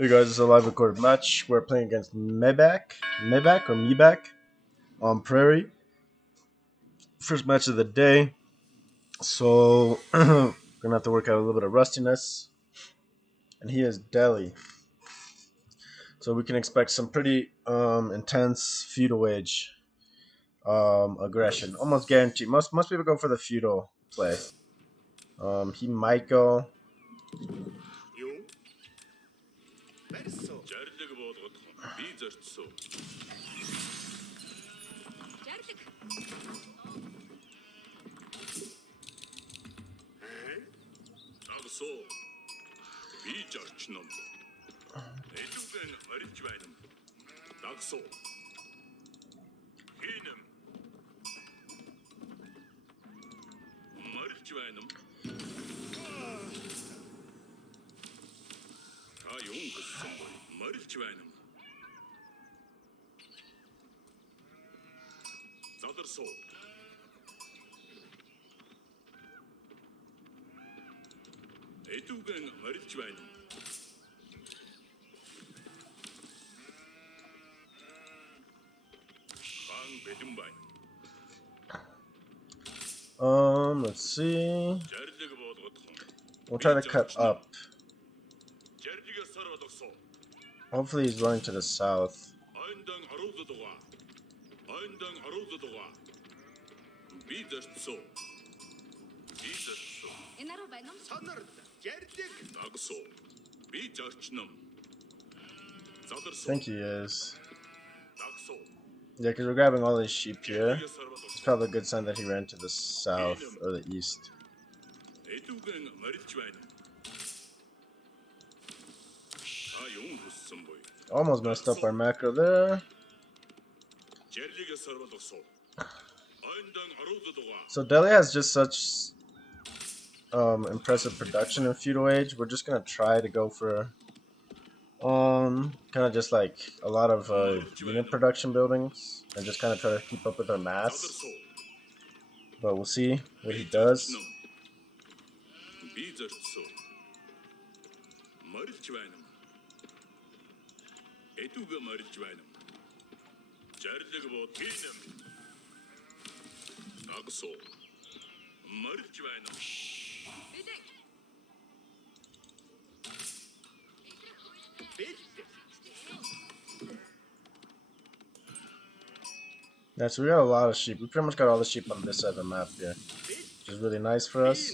Hey guys, it's a live recorded match. We're playing against Mebak on Prairie. First match of the day. So, gonna have to work out a little bit of rustiness. And he is Delhi. So we can expect some pretty intense feudal wage aggression. Almost guaranteed. Most people go for the feudal play. He might go. Let's see. We'll try to cut up. Hopefully he's running to the south. I think he is. Yeah, because we're grabbing all these sheep here. It's probably a good sign that he ran to the south or the east. Almost messed up our macro there. So Delhi has just such impressive production in feudal age. We're just gonna try to go for kind of just like a lot of unit production buildings and just kind of try to keep up with our mass. But we'll see what he does. Yeah, so we got a lot of sheep. We pretty much got all the sheep on this side of the map here, which is really nice for us.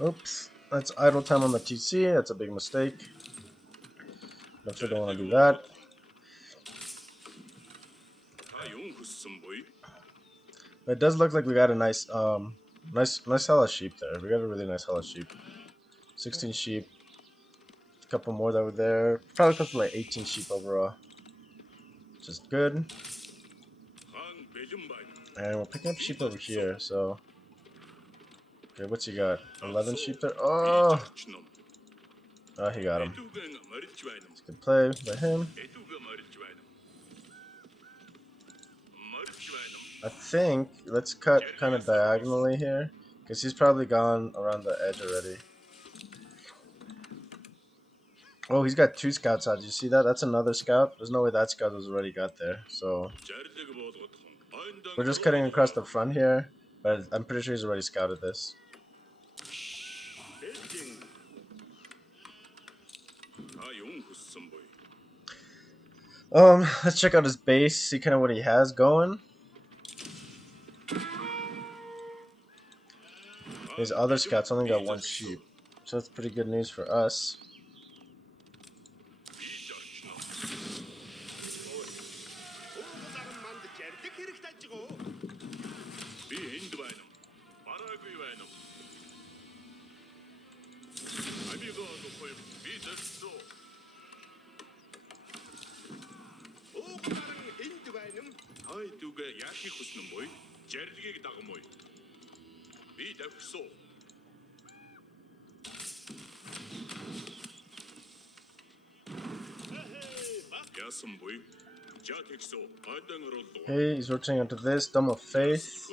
Oops, that's idle time on the TC. That's a big mistake. Definitely don't want to do that. But it does look like we got a nice hella sheep there. We got a really nice hella sheep. 16 sheep. A couple more that were there. Probably close to like 18 sheep overall. Which is good. And we're picking up sheep over here, so. Okay, what's he got? 11 sheep there? Oh! Oh, he got him. It's a good play by him. I think, let's cut kind of diagonally here. Because he's probably gone around the edge already. Oh, he's got 2 scouts out. Did you see that? That's another scout. There's no way that scout was already got there. So, we're just cutting across the front here. But I'm pretty sure he's already scouted this. Let's check out his base, see kind of what he has going. His other scouts only got 1 sheep, so that's pretty good news for us. Okay, he's rotating onto this. Dome of Faith.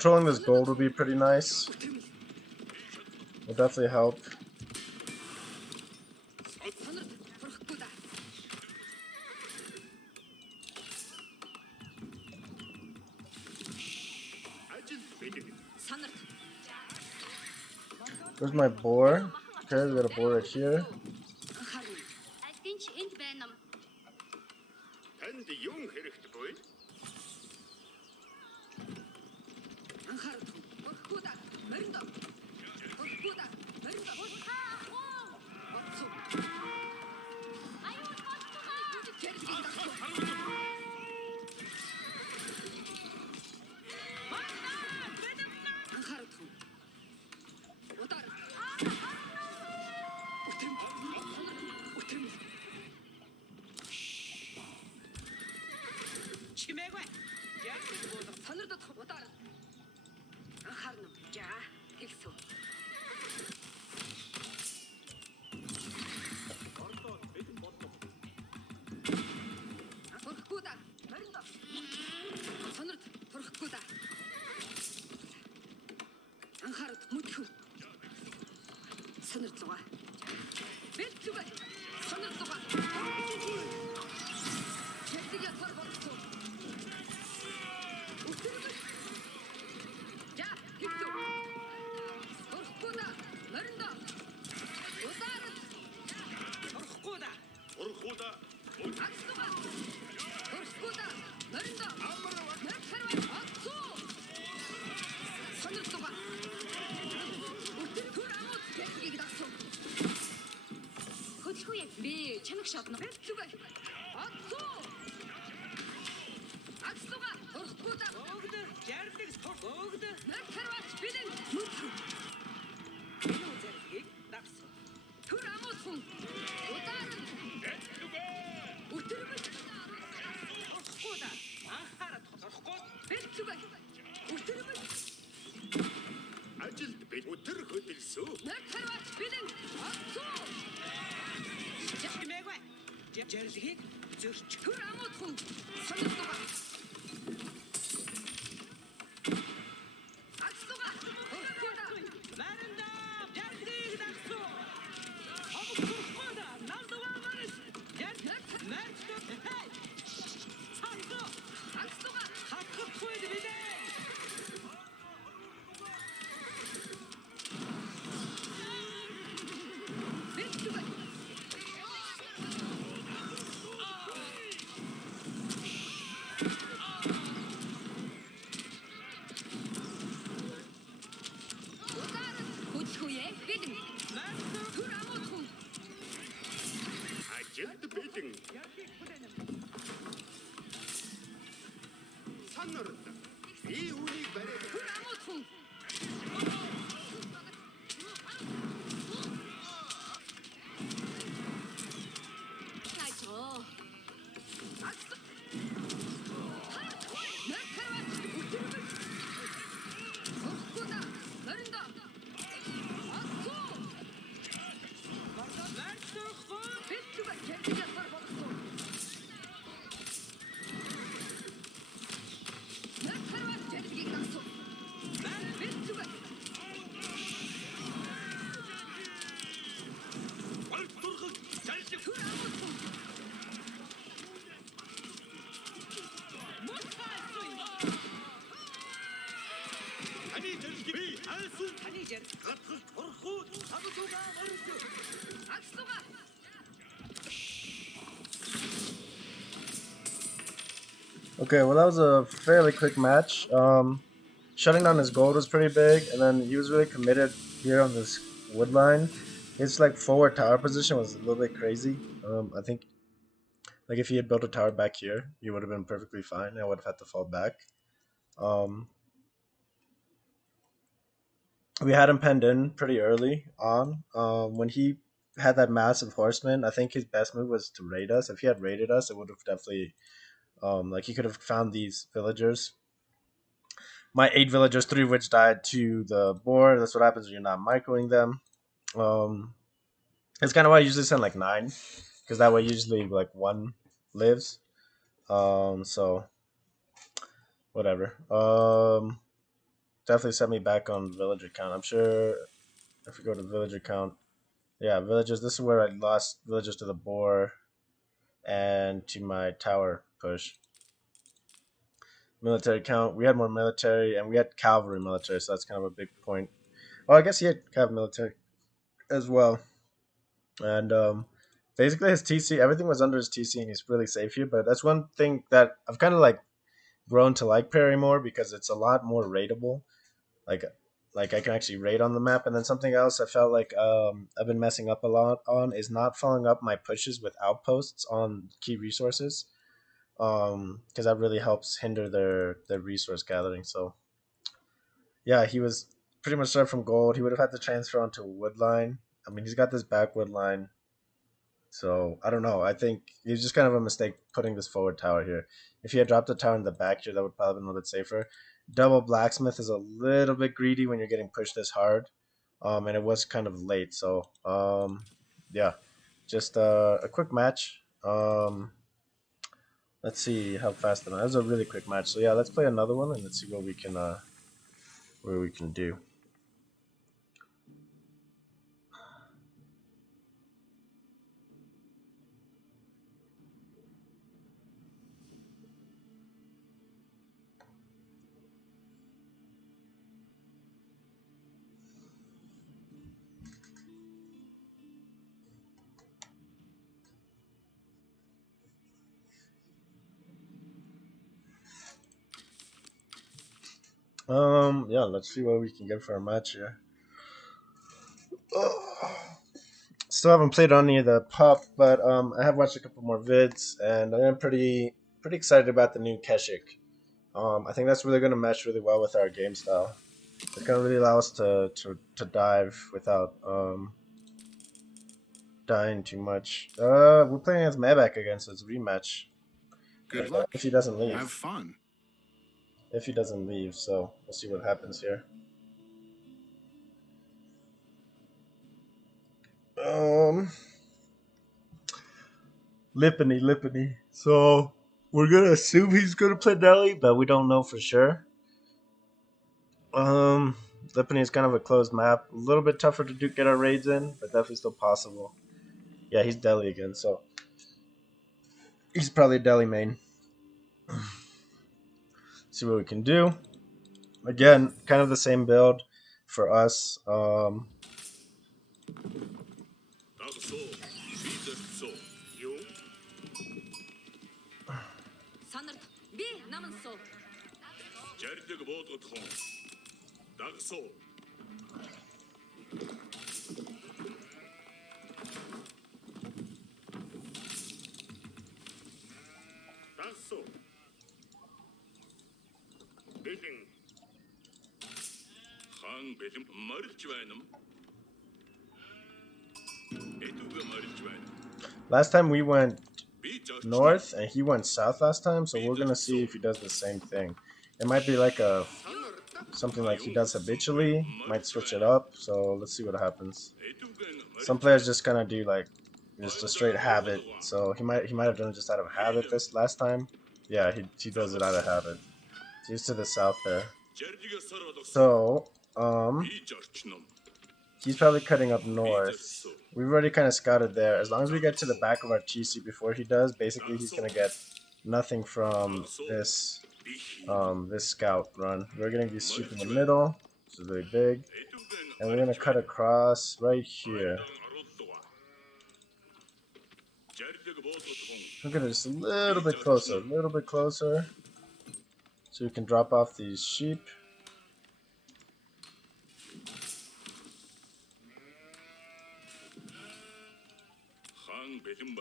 Controlling this gold would be pretty nice. Will definitely help. Where's my boar? Okay, we got a boar right here. Okay, well that was a fairly quick match. Shutting down his gold was pretty big, and then he was really committed here on this wood line. His like forward tower position was a little bit crazy. I think like if he had built a tower back here, he would have been perfectly fine. I would have had to fall back. Um, we had him penned in pretty early on. When he had that massive horseman, I think his best move was to raid us. If he had raided us, it would have definitely like he could have found these villagers. My 8 villagers, 3 of which died to the boar. That's what happens when you're not microing them. Um, it's kind of why I usually send like 9, because that way usually like 1 lives. So whatever. Definitely set me back on villager count. I'm sure if we go to villager count, yeah, villagers. This is where I lost villagers to the boar and to my tower push. Military count. We had more military, and we had cavalry military, so that's kind of a big point. Well, I guess he had cav military as well, and basically his TC, everything was under his TC, and he's really safe here. But that's one thing that I've kind of like grown to like Prairie more, because it's a lot more raidable. Like like I can actually raid on the map. And then something else I felt like I've been messing up a lot on is not following up my pushes with outposts on key resources. Because that really helps hinder their resource gathering. So yeah, he was pretty much started from gold. He would have had to transfer onto woodline. I mean, he's got this back woodline. So I don't know. I think it was just kind of a mistake putting this forward tower here. If he had dropped a tower in the back here, that would probably been a little bit safer. Double blacksmith is a little bit greedy when you're getting pushed this hard, and it was kind of late. So yeah, just a quick match. Let's see how fast it is. That was a really quick match. So yeah, let's play another one and let's see what we can do. Yeah, let's see what we can get for a match here. Still haven't played on any of the pup, but I have watched a couple more vids, and I am pretty excited about the new Keshik. I think that's really going to mesh really well with our game style. It's going to really allow us to dive without dying too much. We're playing against Mabak again, so it's a rematch. Good luck. If he doesn't leave. Have fun. If he doesn't leave, so we'll see what happens here. Lipany. So we're gonna assume he's gonna play Nelly, but we don't know for sure. Lipany is kind of a closed map, a little bit tougher to get our raids in, but definitely still possible. Yeah, he's Delhi again, so he's probably a Delhi main. See what we can do. Again, kind of the same build for us. Last time we went north and he went south last time, so we're gonna see if he does the same thing. It might be like something like he does habitually, might switch it up, so let's see what happens. Some players just kind of do like just a straight habit, so he might have done it just out of habit this last time. Yeah, he does it out of habit. He's to the south there. So, he's probably cutting up north. We've already kind of scouted there. As long as we get to the back of our TC before he does, basically he's gonna get nothing from this this scout run. We're getting these sheep in the middle, which is really big, and we're gonna cut across right here. We're gonna just a little bit closer, so we can drop off these sheep.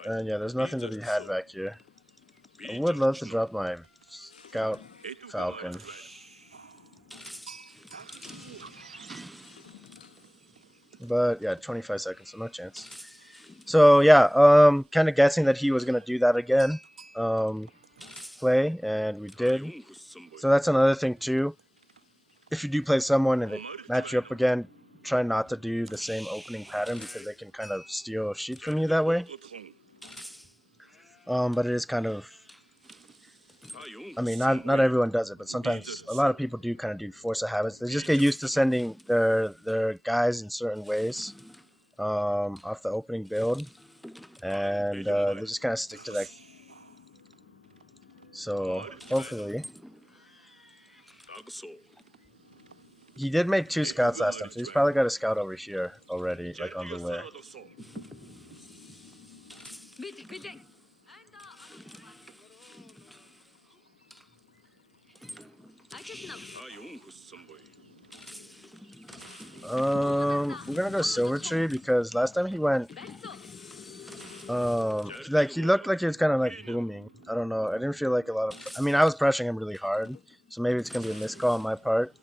And yeah, there's nothing to be had back here. I would love to drop my scout falcon. But yeah, 25 seconds, so no chance. So yeah, kind of guessing that he was gonna do that again, play, and we did. So that's another thing too. If you do play someone and they match you up again, try not to do the same opening pattern because they can kind of steal sheep from you that way. But it is kind of, I mean, not everyone does it, but sometimes a lot of people do kind of do force of habits. They just get used to sending their guys in certain ways off the opening build, and they just kind of stick to that. So hopefully, he did make 2 scouts last time, so he's probably got a scout over here already, like on the way. We're gonna go Silver Tree because last time he went, he looked like he was kind of like booming. I don't know. I didn't feel like a lot of. I mean, I was pressuring him really hard, so maybe it's gonna be a missed call on my part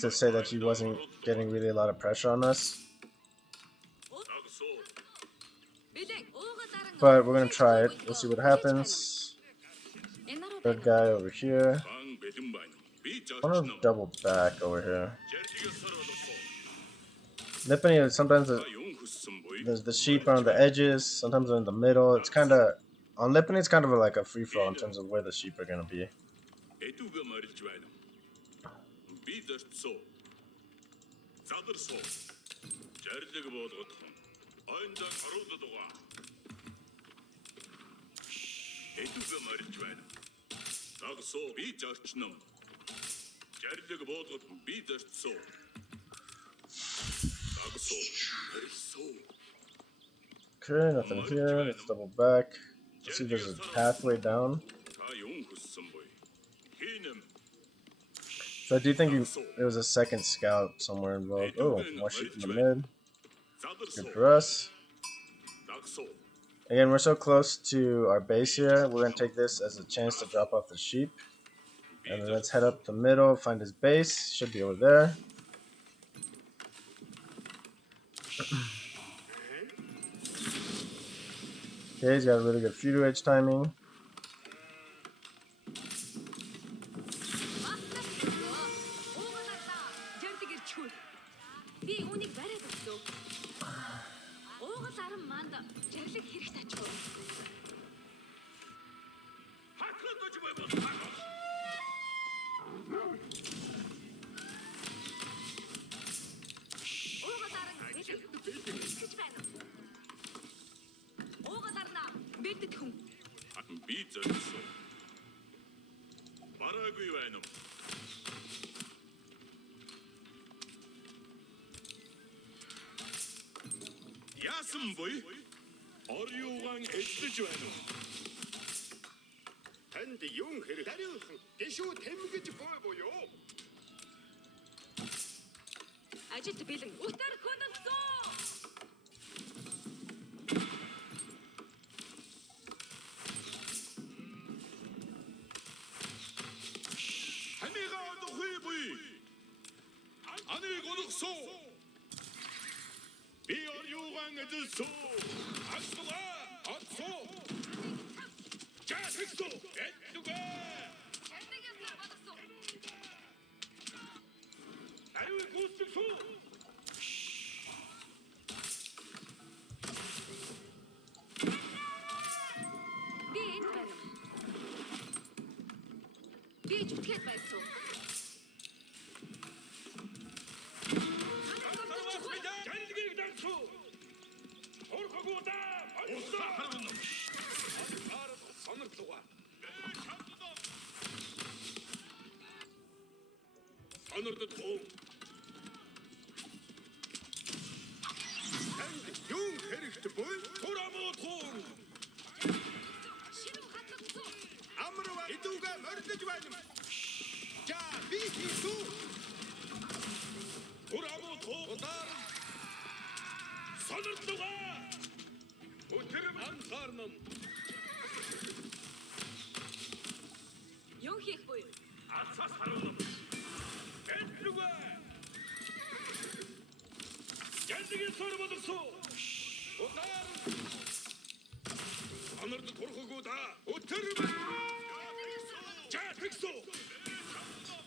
to say that he wasn't getting really a lot of pressure on us. But we're gonna try it. We'll see what happens. Third guy over here. I want to double back over here. Lipany, sometimes there's the sheep are on the edges, sometimes they're in the middle. It's kind of, on Lipany, it's kind of like a free-for-all in terms of where the sheep are going to be. Okay, nothing here. Let's double back. Let's see if there's a pathway down. So I do think there was a second scout somewhere involved. Oh, more sheep in the mid. Good for us. Again, we're so close to our base here. We're going to take this as a chance to drop off the sheep. And then let's head up the middle, find his base. Should be over there. Okay, he's got a really good feeder edge timing.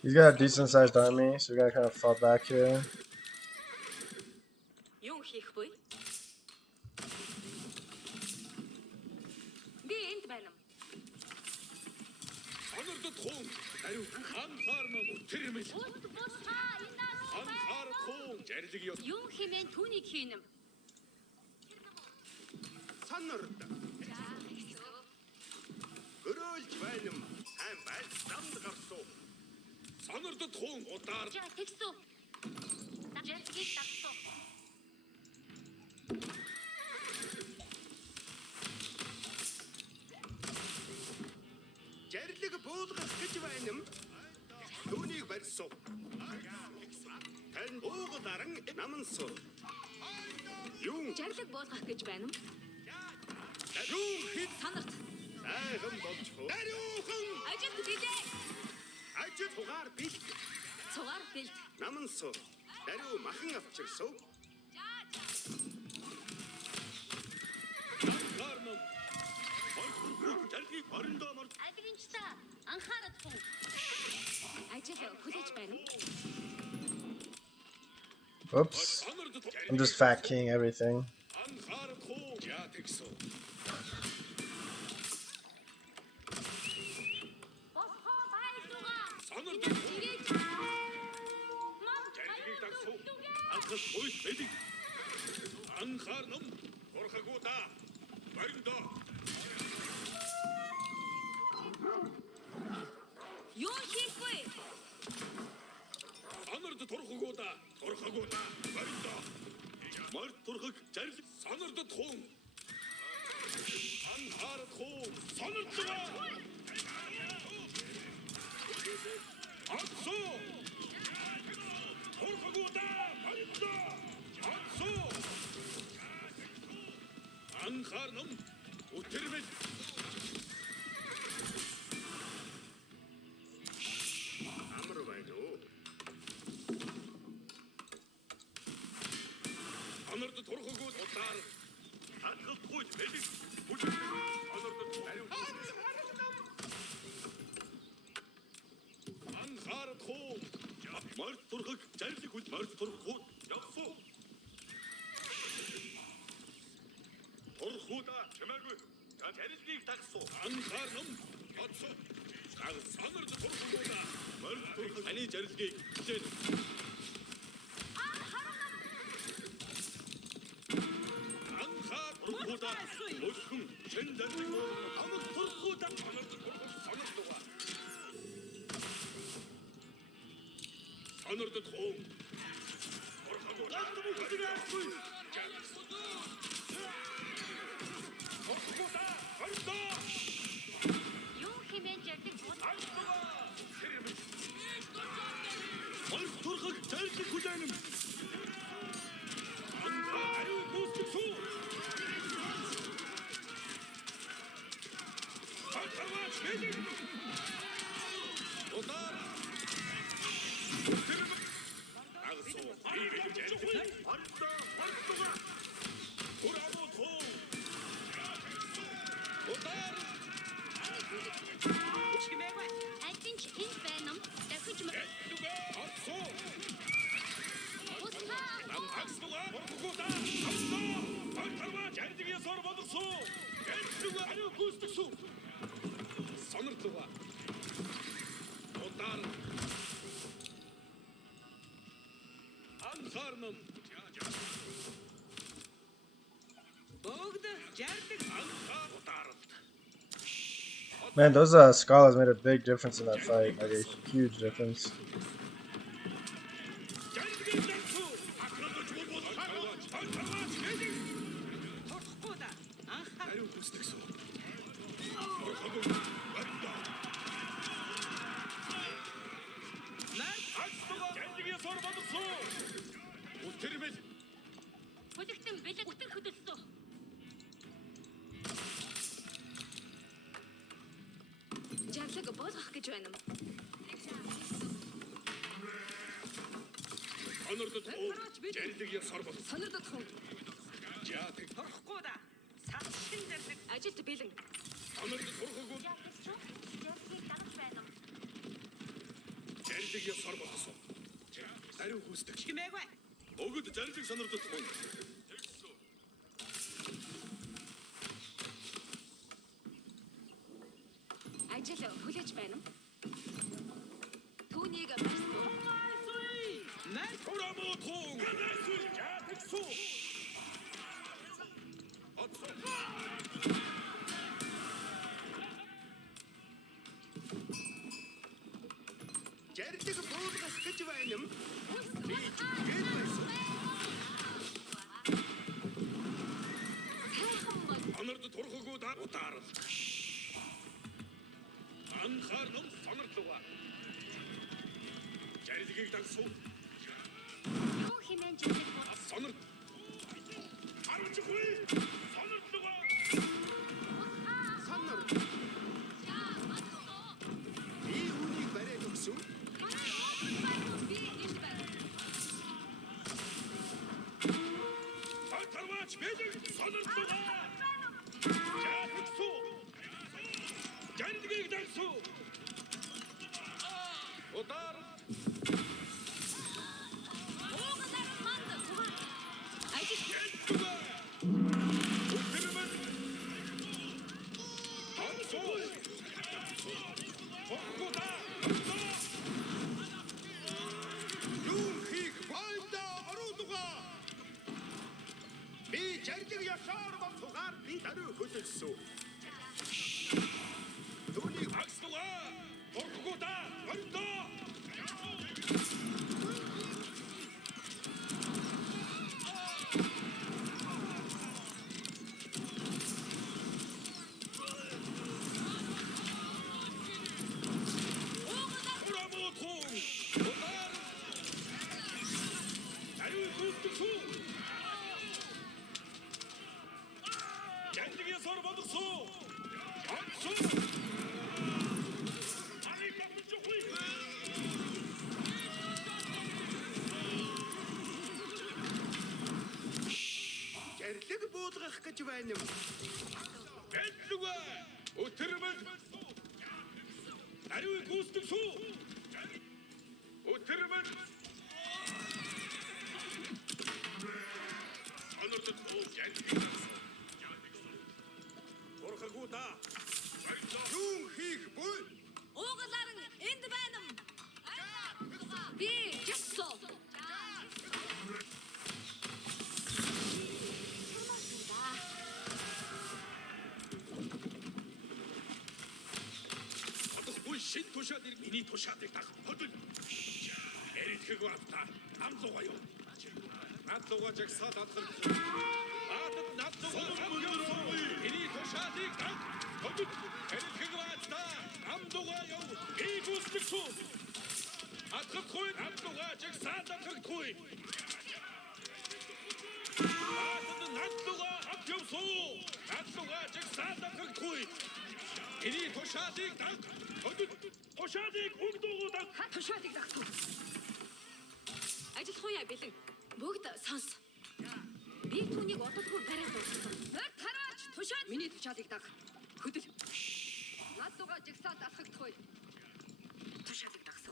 He's got a decent sized army, so we gotta kind of fall back here. Oops. I'm just fat keying everything. Man, those scholars made a big difference in that fight. Like a huge difference.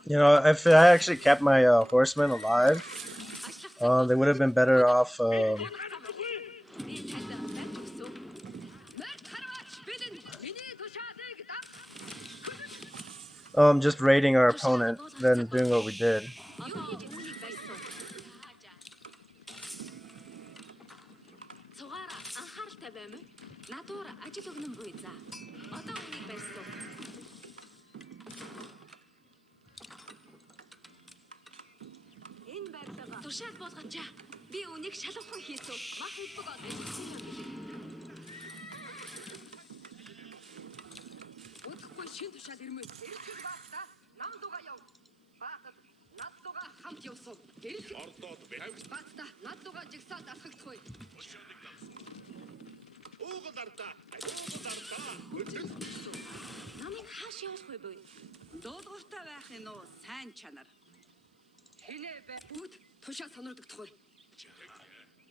You know, if I actually kept my horsemen alive, they would have been better off. Just raiding our opponent than doing what we did. Тушаал болгоочаа. Би үнийг шалгахгүй хийсэн. Мах хэлбэг олё. Өдөхгүй шин тушаал ирмээ. Эрхэг баатаа нам дугаа яв. Баатад над дугаа хамт явсан. Эрхэг ордоод баатаа над дугаа жигсаад алхагдахгүй. Уугалардаа. Өдөр. Намайг хааш явуулахгүй бай. Дуулууртай байх нь уу сайн чанар. Хинэ бэ бүгд тушаа сонирдогдохгүй.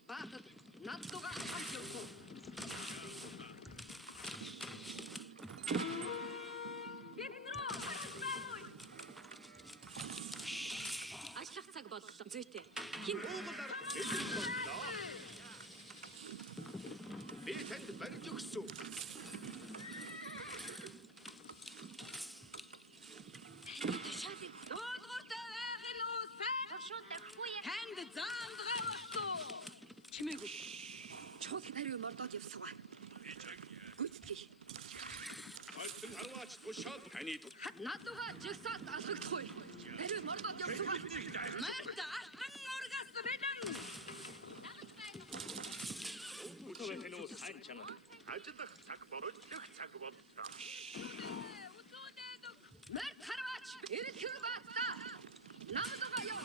Баатад над дугаа хамт явсан. Ажлах цаг боллоо. Зүйтэй. Хин уугалаар хэлж боллоо. Би танд барьж өгсөн. Чимээгүй. Чууд хариу мордоод явсгаа. Гүйцэтгэе. Альтэн харваач тушаад таны надугаа жигсаад алхагдахгүй. Хариу мордоод явсгаа. Март алтан ургас бэлэн. Утгавэнoo сайн чанаа. Ажиллах цаг боролцох цаг боллоо. Март харваач эрхэг баатаа. Намдугаа яв.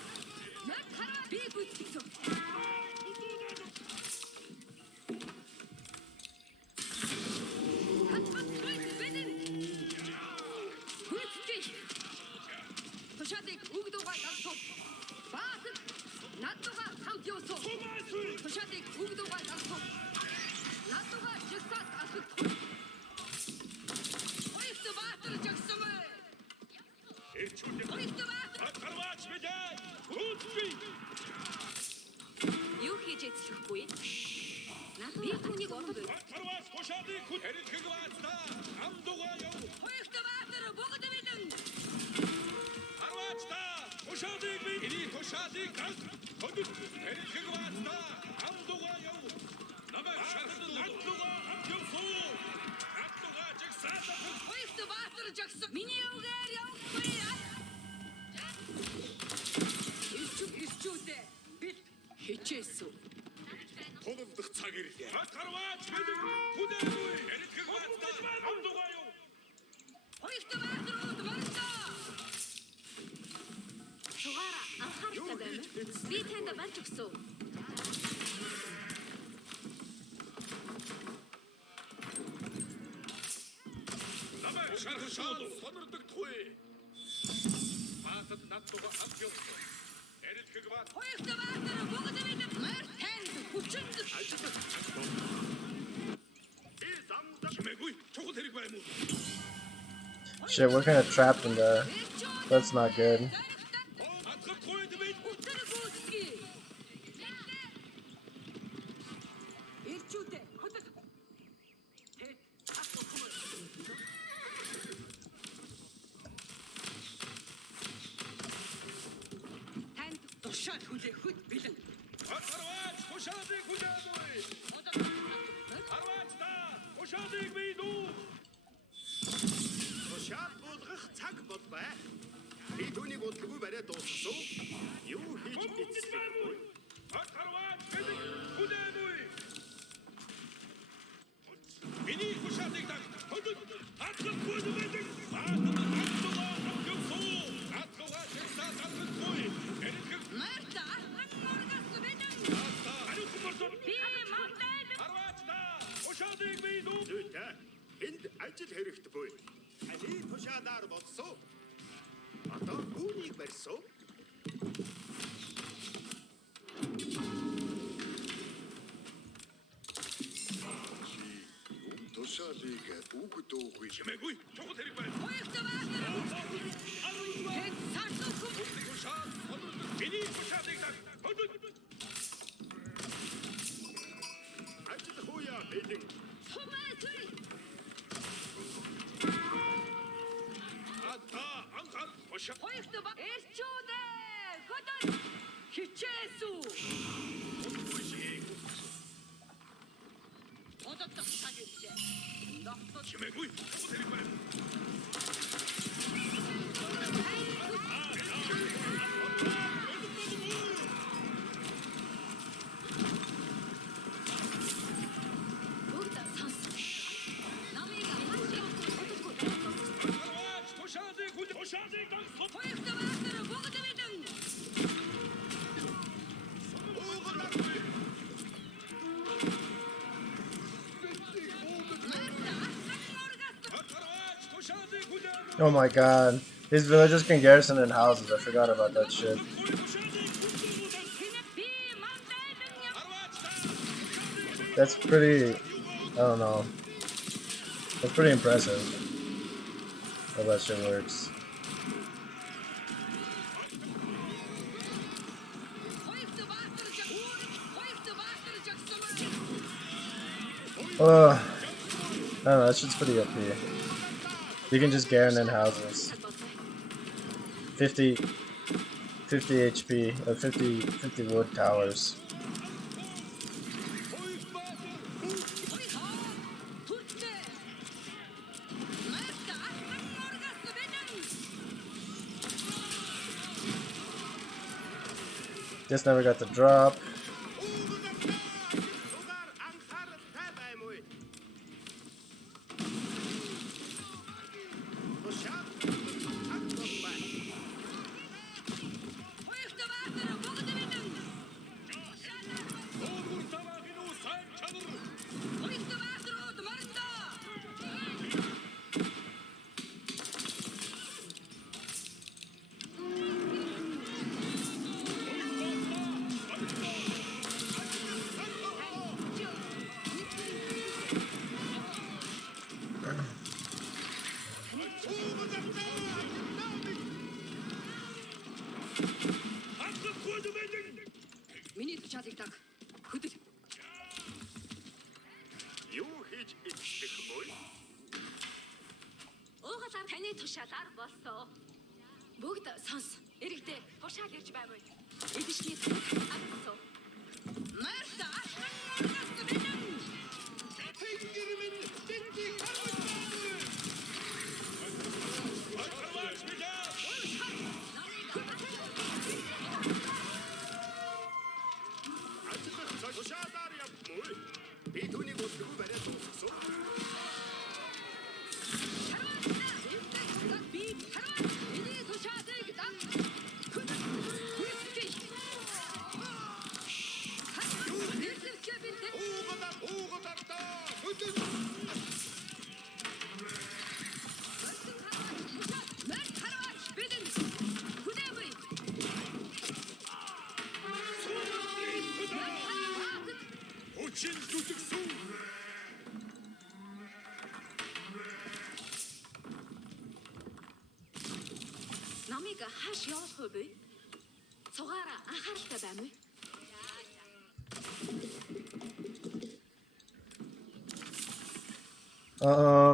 Март хараа би гүйцэтгэв. Тушаалыг өгдөгөө дагсуу. Баатад наддугаа хамт явсуу. Тушаалыг өгдөгөө дагсуу. Наддугаа жигсаад алхагдахгүй. Хоёрт баатар жагсан бай. Хоёрт баатар гарваач мэдээ. Үгүй. Юу хийж эцлэхгүй? Би түүнийг ордог. Гарваач тушаалыг хүт эрхэг баатаа. Хамдугаа яв. Хоёрт баатар бүгд мэдэн. Тушаалыг би эний тушаалыг гал хөдөл эрхэг баатаа хамдугаа яв. Намайг шахсан наддугаа хамт явсуу. Наддугаа жигсаад хоёрт баатар жагсан. Миний үгээр явахгүй. Ирчүүдээ бид хичээсүү. Тулдах цаг ирлээ. Гарваач мэдээ. Хүдээгүй эрхэг баатаа хамдугаа яв. Хоёрт баатар удмарсаа. Сугаараа анхааралтай байна. Би танд барьж өгсөн. Намайг шархшаад сонирдогдохгүй. Баатад наддугаа хамт явсан. Эрэлхэг баат. Хоёрт баатар бүгд мэдэн. Март танд хүчинд ажиллах. Би замда чимээгүй. Чухал хэрэг байна уу? Shit, we're kind of trapped in there. That's not good. Чимээгүй. Чухал хэрэг байна. Эний тушаалыг даг. Хөдөл. Ажил хууя бэлэн. Ата анхаар тушаа. Хоёрт эрчүүдээ. Хөдөл. Хичээсүү. Одоодох цаг ирлээ. Чимээгүй. Чухал хэрэг байна. Oh my god. These villagers can garrison in houses. I forgot about that shit. That's pretty... I don't know. That's pretty impressive how that shit works. I don't know, that shit's pretty OP. You can just garrison in houses. 50 HP, or 50 wood towers. Just never got the drop. Бүгд сонс. Эрэгтэй тушаал ирж байна уу? Эдишний агро. Марта ашган моргас бинэн. Тэнгэрмэн тэнти гаргаж. Тушаалаар явмуу. Би түүнийг өсгөө бариад сонссон. Намайг хааш явах вэ? Цугаараа анхааралтай байна уу?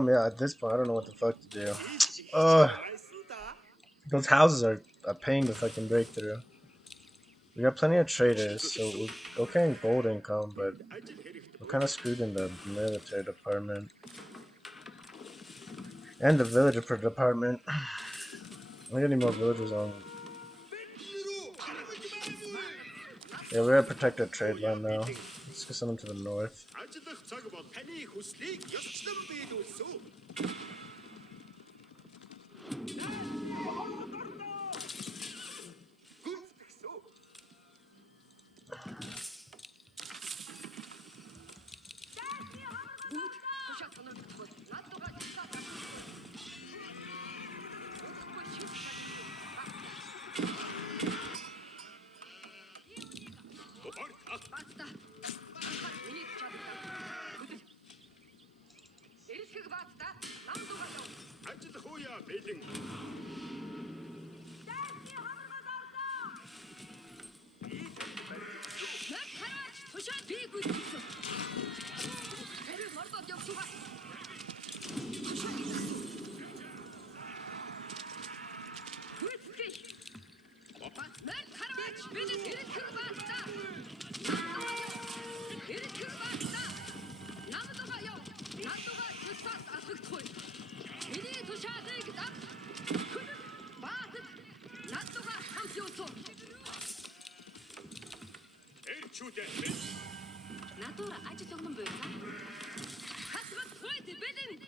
Yeah, at this point, I don't know what the fuck to do. Those houses are a pain to fucking break through. We got plenty of traders, so we're okay in gold income, but we're kind of screwed in the military department. And the villager department. We got any more villagers on? Yeah, we gotta protect our trade line now. Let's go send them to the north. Натура ажил өгнөн байсан. Хасбат хойд бэлэн.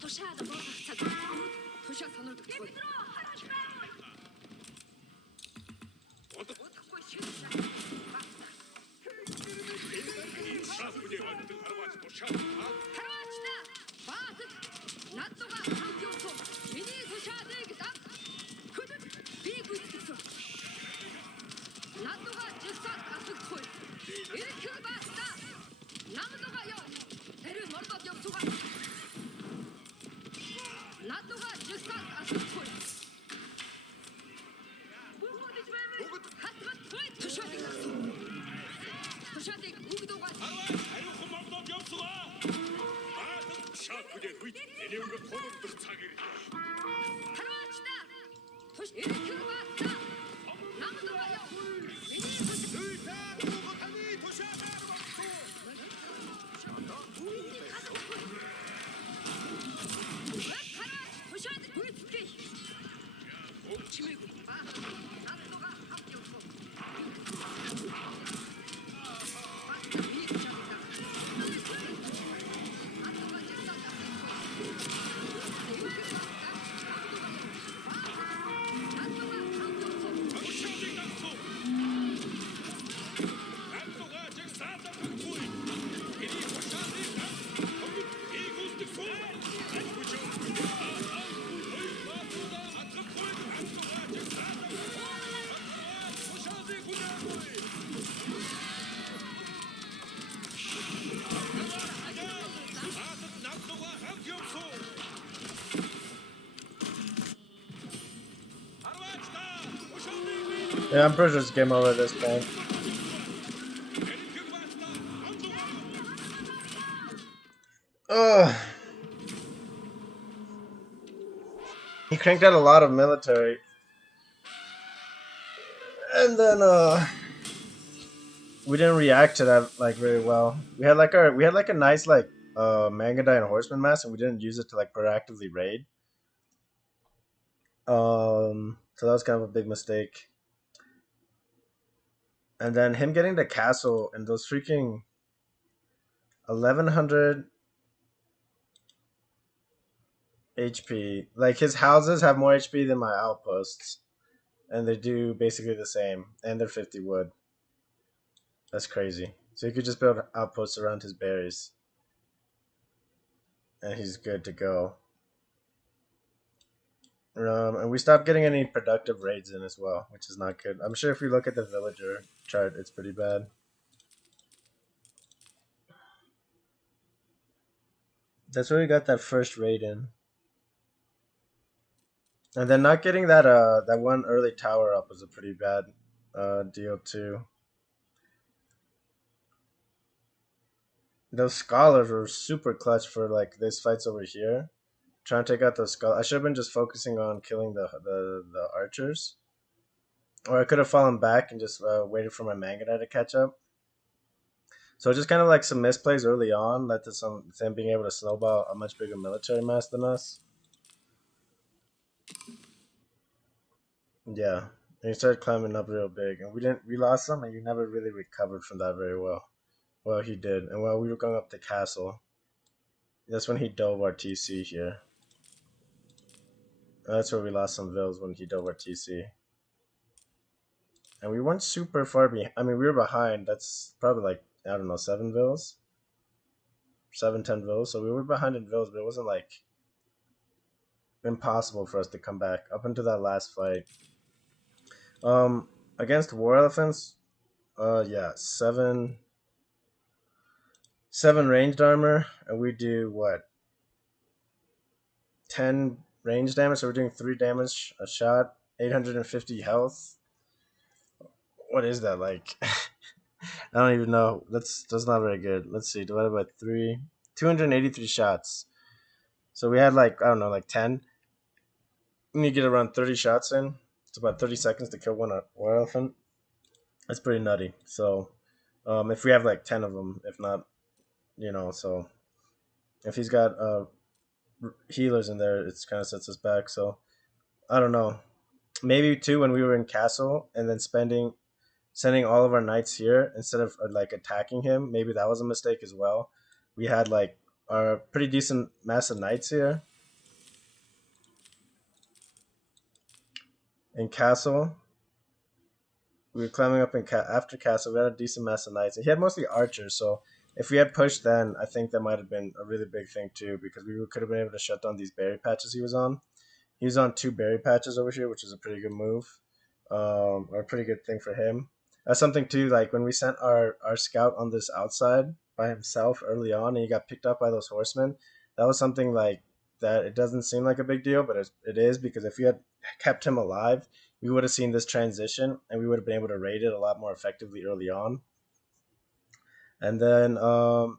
Тушаал болгох цаг. Тушаал сонирдох цаг. Удахгүй шилжээ. Харвачта. Ба Yeah, I'm pretty sure it's game over at this point. Ugh. He cranked out a lot of military. And then we didn't react to that like very well. We had like a nice like Mangudai and Horseman mass, and we didn't use it to like proactively raid. So that was kind of a big mistake. And then him getting the castle and those freaking 1100 HP. Like his houses have more HP than my outposts, and they do basically the same, and they're 50 wood. That's crazy. So you could just build outposts around his berries, and he's good to go. And we stopped getting any productive raids in as well, which is not good. I'm sure if you look at the villager chart, it's pretty bad. That's where we got that first raid in. And then not getting that one early tower up was a pretty bad deal too. Those scholars were super clutch for like these fights over here. Trying to take out those scholars. I should have been just focusing on killing the archers. Or I could have fallen back and just waited for my Mangudai to catch up. So just kind of like some misplays early on led to them being able to snowball a much bigger military mass than us. Yeah, and he started climbing up real big, and we lost him, and he never really recovered from that very well. Well, he did, and while we were going up the castle, that's when he dove our TC here. That's where we lost some vills when he dove our TC. And we weren't super far behind. I mean, we were behind. That's probably like, I don't know, 7 vills? 10 vills. So we were behind in vills, but it wasn't like impossible for us to come back up until that last fight. Against war elephants, yeah, 7 ranged armor, and we do what? 10 range damage, so we're doing 3 damage a shot, 850 health. What is that like? I don't even know. That's not very good. Let's see, divided by 3, 283 shots. So we had like, I don't know, like 10. You need to get around 30 shots in. It's about 30 seconds to kill one war elephant. That's pretty nutty. So if we have like 10 of them, if not, so if he's got healers in there, it kind of sets us back. So I don't know. Maybe too when we were in castle and then sending all of our knights here instead of like attacking him. Maybe that was a mistake as well. We had like a pretty decent mass of knights here in castle. We were climbing up after castle. We had a decent mass of knights, and he had mostly archers. So if we had pushed then, I think that might have been a really big thing too, because we could have been able to shut down these berry patches he was on. He was on 2 berry patches over here, which is a pretty good move, or a pretty good thing for him. That's something too. Like when we sent our scout on this outside by himself early on, and he got picked up by those horsemen. That was something like that. It doesn't seem like a big deal, but it is, because if we had kept him alive, we would have seen this transition, and we would have been able to raid it a lot more effectively early on. And then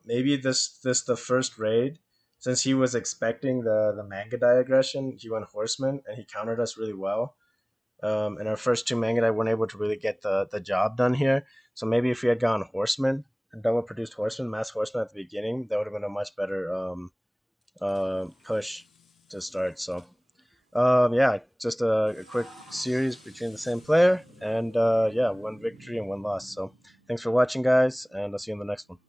maybe this the first raid, since he was expecting the Mangudai aggression, he went horseman and he countered us really well. In our first two manga, I weren't able to really get the job done here. So maybe if we had gone Horseman, double produced Horseman, Mass Horseman at the beginning, that would have been a much better push to start. So yeah, just a quick series between the same player, and yeah, one victory and one loss. So thanks for watching, guys, and I'll see you in the next one.